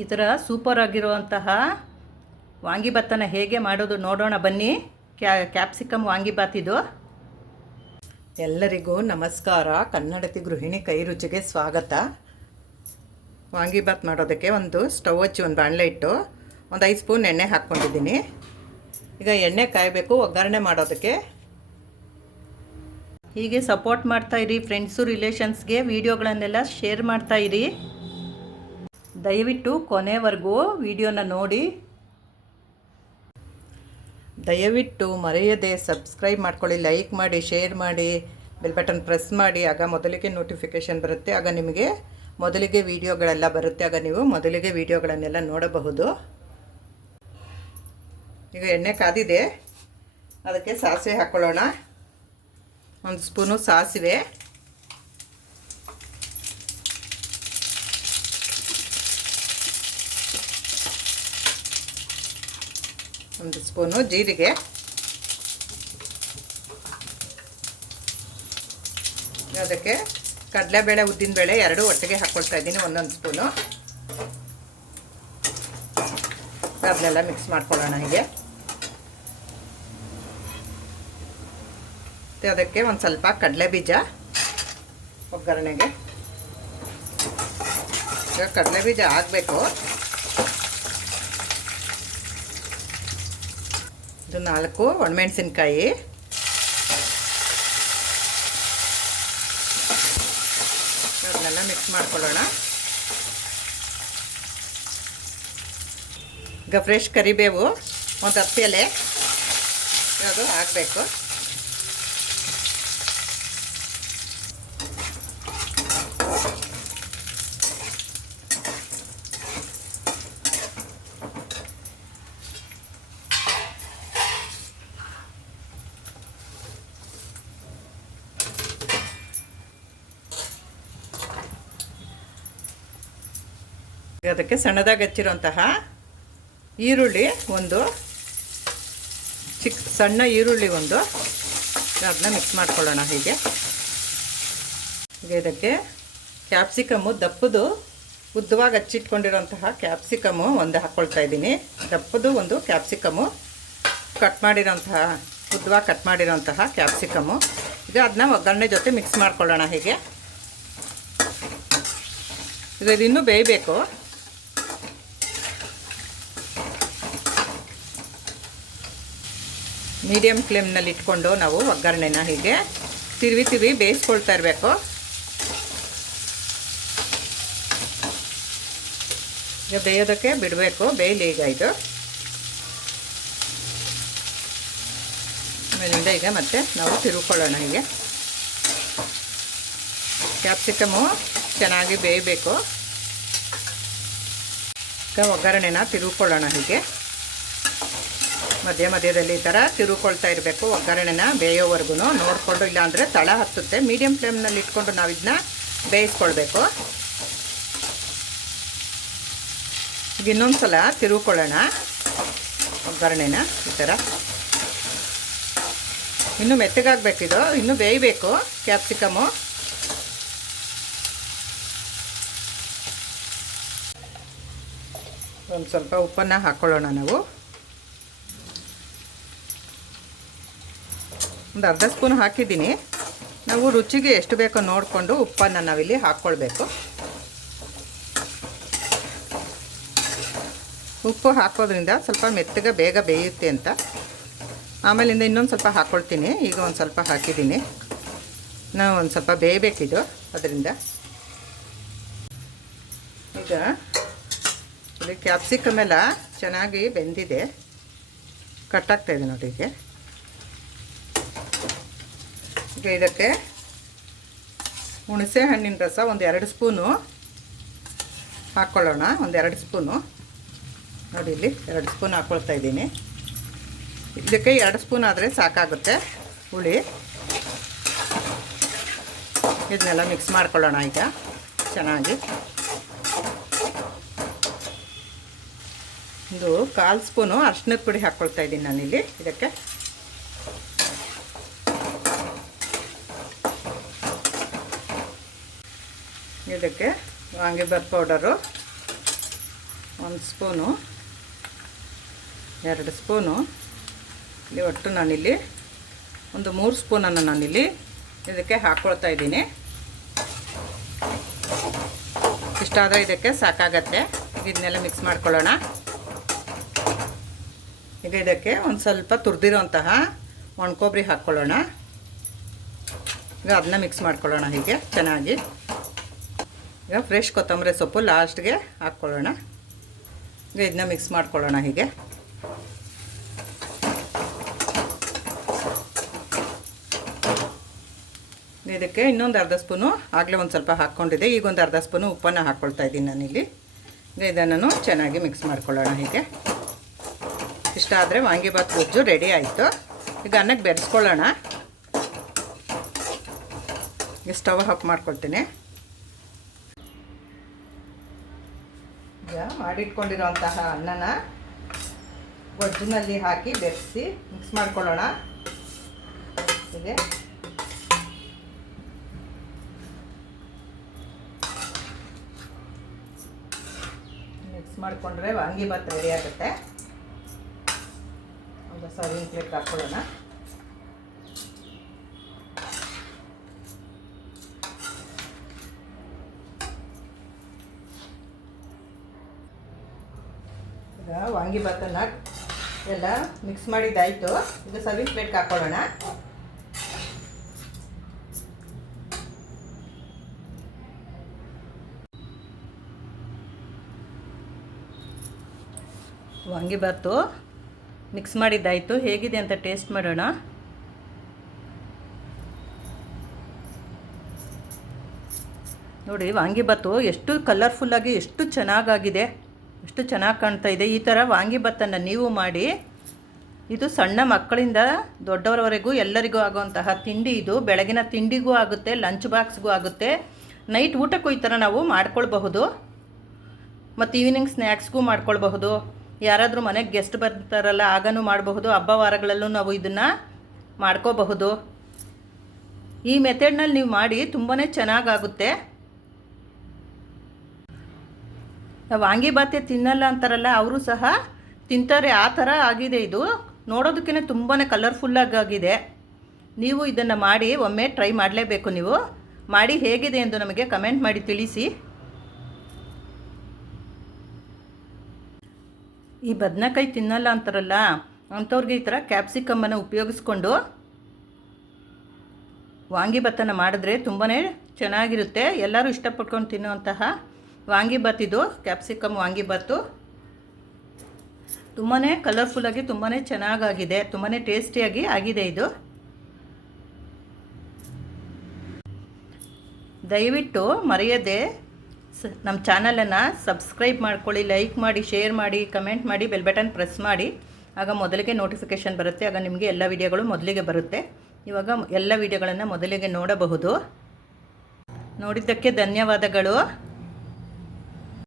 ಈ ಥರ ಸೂಪರ್ ಆಗಿರುವಂತಹ ವಾಂಗಿಭಾತನ ಹೇಗೆ ಮಾಡೋದು ನೋಡೋಣ ಬನ್ನಿ. ಕ್ಯಾಪ್ಸಿಕಮ್ ವಾಂಗಿಭಾತ್ ಇದು. ಎಲ್ಲರಿಗೂ ನಮಸ್ಕಾರ. ಕನ್ನಡತಿ ಗೃಹಿಣಿ ಕೈ ರುಚಿಗೆ ಸ್ವಾಗತ. ವಾಂಗಿಭಾತ್ ಮಾಡೋದಕ್ಕೆ ಒಂದು ಸ್ಟವ್ ಹಚ್ಚಿ ಒಂದು ಬಾಣಲೆ ಇಟ್ಟು ಒಂದು 5 ಸ್ಪೂನ್ ಎಣ್ಣೆ ಹಾಕ್ಕೊಂಡಿದ್ದೀನಿ. ಈಗ ಎಣ್ಣೆ ಕಾಯಬೇಕು ಒಗ್ಗರಣೆ ಮಾಡೋದಕ್ಕೆ. ಹೀಗೆ ಸಪೋರ್ಟ್ ಮಾಡ್ತಾಯಿರಿ ಫ್ರೆಂಡ್ಸು ರಿಲೇಷನ್ಸ್ಗೆ. ವಿಡಿಯೋಗಳನ್ನೆಲ್ಲ ಶೇರ್ ಮಾಡ್ತಾಯಿರಿ. ದಯವಿಟ್ಟು ಕೊನೆವರೆಗೂ ವಿಡಿಯೋನ ನೋಡಿ. ದಯವಿಟ್ಟು ಮರೆಯದೆ ಸಬ್ಸ್ಕ್ರೈಬ್ ಮಾಡ್ಕೊಳ್ಳಿ, ಲೈಕ್ ಮಾಡಿ, ಶೇರ್ ಮಾಡಿ, ಬೆಲ್ ಬಟನ್ ಪ್ರೆಸ್ ಮಾಡಿ. ಆಗ ಮೊದಲಿಗೆ ನೋಟಿಫಿಕೇಷನ್ ಬರುತ್ತೆ, ಆಗ ನಿಮಗೆ ಮೊದಲಿಗೆ ವಿಡಿಯೋಗಳೆಲ್ಲ ಬರುತ್ತೆ, ಆಗ ನೀವು ಮೊದಲಿಗೆ ವಿಡಿಯೋಗಳನ್ನೆಲ್ಲ ನೋಡಬಹುದು. ಈಗ ಎಣ್ಣೆ ಕಾದಿದೆ, ಅದಕ್ಕೆ ಸಾಸಿವೆ ಹಾಕ್ಕೊಳ್ಳೋಣ. 1 ಸ್ಪೂನು ಸಾಸಿವೆ, 1 ಸ್ಪೂನು ಜೀರಿಗೆ, ಅದಕ್ಕೆ ಕಡಲೆಬೇಳೆ ಉದ್ದಿನಬೇಳೆ 2 ಒಟ್ಟಿಗೆ ಹಾಕ್ಕೊಳ್ತಾ ಇದ್ದೀನಿ. 1 ಸ್ಪೂನು. ಅದನ್ನೆಲ್ಲ ಮಿಕ್ಸ್ ಮಾಡ್ಕೊಳ್ಳೋಣ ಹೀಗೆ. ಅದಕ್ಕೆ ಒಂದು ಸ್ವಲ್ಪ ಕಡಲೆ ಬೀಜ ಒಗ್ಗರಣೆಗೆ. ಈಗ ಕಡಲೆ ಬೀಜ ಹಾಕಬೇಕು. ಇದು 4 ಒಣಮೆಣಸಿನ್ಕಾಯಿ, ಅದನ್ನೆಲ್ಲ ಮಿಕ್ಸ್ ಮಾಡ್ಕೊಳ್ಳೋಣ. ಈಗ ಫ್ರೆಶ್ ಕರಿಬೇವು ಒಂದು 10 ಎಲೆ ಅದು ಹಾಕಬೇಕು. ಅದಕ್ಕೆ ಸಣ್ಣದಾಗಿ ಹಚ್ಚಿರುವಂತಹ ಈರುಳ್ಳಿ ಒಂದು ಸಣ್ಣ ಈರುಳ್ಳಿ ಒಂದು, ಅದನ್ನ ಮಿಕ್ಸ್ ಮಾಡ್ಕೊಳ್ಳೋಣ ಹೀಗೆ. ಈಗ ಇದಕ್ಕೆ ಕ್ಯಾಪ್ಸಿಕಮ್ಮು ದಪ್ಪದು ಉದ್ದವಾಗಿ ಹಚ್ಚಿಟ್ಕೊಂಡಿರೋಂತಹ ಕ್ಯಾಪ್ಸಿಕಮ್ಮು ಒಂದು ಹಾಕ್ಕೊಳ್ತಾ ಇದ್ದೀನಿ. ದಪ್ಪದು ಒಂದು ಕ್ಯಾಪ್ಸಿಕಮ್ಮು ಕಟ್ ಮಾಡಿರೋಂತಹ ಉದ್ದವಾಗಿ ಕಟ್ ಮಾಡಿರೋಂತಹ ಕ್ಯಾಪ್ಸಿಕಮ್ಮು. ಈಗ ಅದನ್ನ ಒಗ್ಗರಣೆ ಜೊತೆ ಮಿಕ್ಸ್ ಮಾಡ್ಕೊಳ್ಳೋಣ ಹೀಗೆ. ಇದು ಇನ್ನೂ ಬೇಯಬೇಕು. ಮೀಡಿಯಮ್ ಫ್ಲೇಮ್ನಲ್ಲಿ ಇಟ್ಕೊಂಡು ನಾವು ಒಗ್ಗರಣೆನ ಹೀಗೆ ತಿರುವಿ ಬೇಯಿಸ್ಕೊಳ್ತಾ ಇರಬೇಕು. ಈಗ ಬೇಯೋದಕ್ಕೆ ಬಿಡಬೇಕು, ಬೇಯಲಿ ಈಗ ಇದು. ಆಮೇಲಿಂದ ಈಗ ಮತ್ತೆ ನಾವು ತಿರುವ್ಕೊಳ್ಳೋಣ ಹೀಗೆ. ಕ್ಯಾಪ್ಸಿಕಮ್ಮು ಚೆನ್ನಾಗಿ ಬೇಯಬೇಕು. ಈಗ ಒಗ್ಗರಣೆನ ತಿರುವ್ಕೊಳ್ಳೋಣ ಹೀಗೆ. ಮಧ್ಯದಲ್ಲಿ ಈ ಥರ ತಿರುವ್ಕೊಳ್ತಾ ಇರಬೇಕು ಒಗ್ಗರಣೆನ ಬೇಯೋವರೆಗೂ ನೋಡಿಕೊಂಡು, ಇಲ್ಲಾಂದರೆ ತಳ ಹತ್ತುತ್ತೆ. ಮೀಡಿಯಮ್ ಫ್ಲೇಮ್ನಲ್ಲಿ ಇಟ್ಕೊಂಡು ನಾವು ಇದನ್ನ ಬೇಯಿಸ್ಕೊಳ್ಬೇಕು. ಈಗ ಇನ್ನೊಂದು ಸಲ ತಿರುವ್ಕೊಳ್ಳೋಣ ಒಗ್ಗರಣೆನ ಈ ಥರ. ಇನ್ನೂ ಮೆತ್ತಗಾಗಬೇಕಿದು, ಇನ್ನೂ ಬೇಯಬೇಕು ಕ್ಯಾಪ್ಸಿಕಮ್ಮು. ಒಂದು ಸ್ವಲ್ಪ ಉಪ್ಪನ್ನು ಹಾಕ್ಕೊಳ್ಳೋಣ ನಾವು. ಒಂದು ಅರ್ಧ ಸ್ಪೂನ್ ಹಾಕಿದ್ದೀನಿ. ನಾವು ರುಚಿಗೆ ಎಷ್ಟು ಬೇಕೋ ನೋಡಿಕೊಂಡು ಉಪ್ಪನ್ನು ನಾವಿಲ್ಲಿ ಹಾಕ್ಕೊಳ್ಬೇಕು. ಉಪ್ಪು ಹಾಕೋದ್ರಿಂದ ಸ್ವಲ್ಪ ಮೆತ್ತಗೆ ಬೇಗ ಬೇಯುತ್ತೆ ಅಂತ. ಆಮೇಲಿಂದ ಇನ್ನೊಂದು ಸ್ವಲ್ಪ ಹಾಕ್ಕೊಳ್ತೀನಿ. ಈಗ ಒಂದು ಸ್ವಲ್ಪ ಹಾಕಿದ್ದೀನಿ. ನಾವು ಒಂದು ಸ್ವಲ್ಪ ಬೇಯಬೇಕಿದು, ಅದರಿಂದ. ಈಗ ಇಲ್ಲಿ ಕ್ಯಾಪ್ಸಿಕಮ್ ಎಲ್ಲ ಚೆನ್ನಾಗಿ ಬೆಂದಿದೆ, ಕಟ್ಟಾಗ್ತಾಯಿದೆ ನೋಡಿ ಹೀಗೆ. ಈಗ ಇದಕ್ಕೆ ಹುಣಸೆ ಹಣ್ಣಿನ ರಸ ಒಂದು 2 ಸ್ಪೂನು ಹಾಕ್ಕೊಳ್ಳೋಣ. ಒಂದು 2 ಸ್ಪೂನು ನೋಡಿ, ಇಲ್ಲಿ 2 ಸ್ಪೂನ್ ಹಾಕ್ಕೊಳ್ತಾ ಇದ್ದೀನಿ. ಇದಕ್ಕೆ 2 ಸ್ಪೂನ್ ಆದರೆ ಸಾಕಾಗುತ್ತೆ ಹುಳಿ. ಇದನ್ನೆಲ್ಲ ಮಿಕ್ಸ್ ಮಾಡ್ಕೊಳ್ಳೋಣ ಈಗ ಚೆನ್ನಾಗಿ. ಒಂದು 1/4 ಸ್ಪೂನು ಅರಿಶಿಣದ ಪುಡಿ ಹಾಕ್ಕೊಳ್ತಾ ಇದ್ದೀನಿ ನಾನಿಲ್ಲಿ ಇದಕ್ಕೆ. ಇದಕ್ಕೆ ವಾಂಗಿಭಾತ್ ಪೌಡರು 1 ಸ್ಪೂನು, 2 ಸ್ಪೂನು, ಇಲ್ಲಿ ಒಟ್ಟು ನಾನಿಲ್ಲಿ ಒಂದು 3 ಸ್ಪೂನನ್ನು ನಾನಿಲ್ಲಿ ಇದಕ್ಕೆ ಹಾಕ್ಕೊಳ್ತಾ ಇದ್ದೀನಿ. ಇಷ್ಟಾದರೆ ಇದಕ್ಕೆ ಸಾಕಾಗತ್ತೆ. ಇದನ್ನೆಲ್ಲ ಮಿಕ್ಸ್ ಮಾಡ್ಕೊಳ್ಳೋಣ. ಈಗ ಇದಕ್ಕೆ ಒಂದು ಸ್ವಲ್ಪ ತುರಿದಿರೋಂತಹ ಒಣಕೊಬ್ಬರಿ ಹಾಕ್ಕೊಳ್ಳೋಣ. ಈಗ ಅದನ್ನ ಮಿಕ್ಸ್ ಮಾಡ್ಕೊಳ್ಳೋಣ ಹೀಗೆ ಚೆನ್ನಾಗಿ. ಈಗ ಫ್ರೆಶ್ ಕೊತ್ತಂಬರಿ ಸೊಪ್ಪು ಲಾಸ್ಟ್ಗೆ ಹಾಕ್ಕೊಳ್ಳೋಣ. ಈಗ ಇದನ್ನ ಮಿಕ್ಸ್ ಮಾಡ್ಕೊಳ್ಳೋಣ ಹೀಗೆ. ಇದಕ್ಕೆ ಇನ್ನೊಂದು ಅರ್ಧ ಸ್ಪೂನು ಆಗಲೇ ಒಂದು ಸ್ವಲ್ಪ ಹಾಕ್ಕೊಂಡಿದ್ದೆ. ಈಗ ಒಂದು ಅರ್ಧ ಸ್ಪೂನು ಉಪ್ಪನ್ನು ಹಾಕ್ಕೊಳ್ತಾ ಇದ್ದೀನಿ ನಾನಿಲ್ಲಿ. ಈಗ ಇದನ್ನು ಚೆನ್ನಾಗಿ ಮಿಕ್ಸ್ ಮಾಡ್ಕೊಳ್ಳೋಣ ಹೀಗೆ. ಇಷ್ಟ ಆದರೆ ವಾಂಗಿಬಾತ್ ಗೊಜ್ಜು ರೆಡಿ ಆಯಿತು. ಈಗ ಅನ್ನಕ್ಕೆ ಬೆರೆಸ್ಕೊಳ್ಳೋಣ. ಈಗ ಸ್ಟವ್ ಆಫ್ ಮಾಡ್ಕೊಳ್ತೀನಿ. ಈಗ ಮಾಡಿಟ್ಕೊಂಡಿರೋಂತಹ ಅನ್ನನ ಗೊಜ್ಜಿನಲ್ಲಿ ಹಾಕಿ ಬೆರೆಸಿ ಮಿಕ್ಸ್ ಮಾಡ್ಕೊಳ್ಳೋಣ ಹೀಗೆ. ಮಿಕ್ಸ್ ಮಾಡಿಕೊಂಡ್ರೆ ವಾಂಗಿಬಾತ್ ರೆಡಿ ಆಗುತ್ತೆ. ಒಂದು ಸರ್ವಿಂಗ್ ಪ್ಲೇಟ್ ಹಾಕ್ಕೊಳ್ಳೋಣ. ಈಗ ವಾಂಗಿಬಾತನ್ನು ಎಲ್ಲ ಮಿಕ್ಸ್ ಮಾಡಿದ್ದಾಯಿತು. ಈಗ ಸರ್ವಿಂಗ್ ಪ್ಲೇಟ್ಗೆ ಹಾಕ್ಕೊಳ್ಳೋಣ. ವಾಂಗಿಬಾತು ಮಿಕ್ಸ್ ಮಾಡಿದ್ದಾಯಿತು. ಹೇಗಿದೆ ಅಂತ ಟೇಸ್ಟ್ ಮಾಡೋಣ. ನೋಡಿ ವಾಂಗಿಬಾತು ಎಷ್ಟು ಕಲರ್ಫುಲ್ಲಾಗಿ ಎಷ್ಟು ಚೆನ್ನಾಗಾಗಿದೆ, ಎಷ್ಟು ಚೆನ್ನಾಗಿ ಕಾಣ್ತಾ ಇದೆ. ಈ ಥರ ವಾಂಗಿಬಾತನ್ನು ನೀವು ಮಾಡಿ. ಇದು ಸಣ್ಣ ಮಕ್ಕಳಿಂದ ದೊಡ್ಡವರವರೆಗೂ ಎಲ್ಲರಿಗೂ ಆಗುವಂತಹ ತಿಂಡಿ. ಇದು ಬೆಳಗಿನ ತಿಂಡಿಗೂ ಆಗುತ್ತೆ, ಲಂಚ್ ಬಾಕ್ಸ್ಗೂ ಆಗುತ್ತೆ, ನೈಟ್ ಊಟಕ್ಕೂ ಈ ಥರ ನಾವು ಮಾಡ್ಕೊಳ್ಬಹುದು. ಮತ್ತು ಈವ್ನಿಂಗ್ ಸ್ನ್ಯಾಕ್ಸ್ಗೂ ಮಾಡ್ಕೊಳ್ಬಹುದು. ಯಾರಾದರೂ ಮನೆಗೆ ಗೆಸ್ಟ್ ಬರ್ತಾರಲ್ಲ ಆಗನೂ ಮಾಡಬಹುದು. ಹಬ್ಬ ವಾರಗಳಲ್ಲೂ ನಾವು ಇದನ್ನು ಮಾಡ್ಕೋಬಹುದು. ಈ ಮೆಥಡ್ನಲ್ಲಿ ನೀವು ಮಾಡಿ ತುಂಬಾ ಚೆನ್ನಾಗಾಗುತ್ತೆ. ವಾಂಗಿಬಾತೆ ತಿನ್ನಲ್ಲ ಅಂತಾರಲ್ಲ ಅವರು ಸಹ ತಿಂತಾರೆ. ಆ ಥರ ಆಗಿದೆ ಇದು. ನೋಡೋದಕ್ಕೇ ತುಂಬಾ ಕಲರ್ಫುಲ್ಲಾಗಿದೆ. ನೀವು ಇದನ್ನು ಮಾಡಿ ಒಮ್ಮೆ ಟ್ರೈ ಮಾಡಲೇಬೇಕು. ನೀವು ಮಾಡಿ ಹೇಗಿದೆ ಎಂದು ನಮಗೆ ಕಮೆಂಟ್ ಮಾಡಿ ತಿಳಿಸಿ. ಈ ಬದನೆಕಾಯಿ ತಿನ್ನಲ್ಲ ಅಂತಾರಲ್ಲ ಅಂಥವ್ರಿಗೆ ಈ ಥರ ಕ್ಯಾಪ್ಸಿಕಮ್ಮನ್ನು ಉಪಯೋಗಿಸ್ಕೊಂಡು ವಾಂಗಿಬಾತನ್ನು ಮಾಡಿದ್ರೆ ತುಂಬಾ ಚೆನ್ನಾಗಿರುತ್ತೆ. ಎಲ್ಲರೂ ಇಷ್ಟಪಟ್ಕೊಂಡು ತಿನ್ನುವಂತಹ ವಾಂಗಿಬಾತ್ ಇದು. ಕ್ಯಾಪ್ಸಿಕಮ್ ವಾಂಗಿಬಾತು ತುಂಬಾ ಕಲರ್ಫುಲ್ಲಾಗಿ ತುಂಬಾ ಚೆನ್ನಾಗಾಗಿದೆ, ತುಂಬಾ ಟೇಸ್ಟಿಯಾಗಿ ಆಗಿದೆ ಇದು. ದಯವಿಟ್ಟು ಮರೆಯದೆ ನಮ್ಮ ಚಾನಲನ್ನು ಸಬ್ಸ್ಕ್ರೈಬ್ ಮಾಡ್ಕೊಳ್ಳಿ, ಲೈಕ್ ಮಾಡಿ, ಶೇರ್ ಮಾಡಿ, ಕಮೆಂಟ್ ಮಾಡಿ, ಬೆಲ್ ಬಟನ್ ಪ್ರೆಸ್ ಮಾಡಿ. ಆಗ ಮೊದಲಿಗೆ ನೋಟಿಫಿಕೇಷನ್ ಬರುತ್ತೆ. ಆಗ ನಿಮಗೆ ಎಲ್ಲ ವಿಡಿಯೋಗಳು ಮೊದಲಿಗೆ ಬರುತ್ತೆ. ಇವಾಗ ಎಲ್ಲ ವಿಡಿಯೋಗಳನ್ನು ಮೊದಲಿಗೆ ನೋಡಬಹುದು. ನೋಡಿದ್ದಕ್ಕೆ ಧನ್ಯವಾದಗಳು.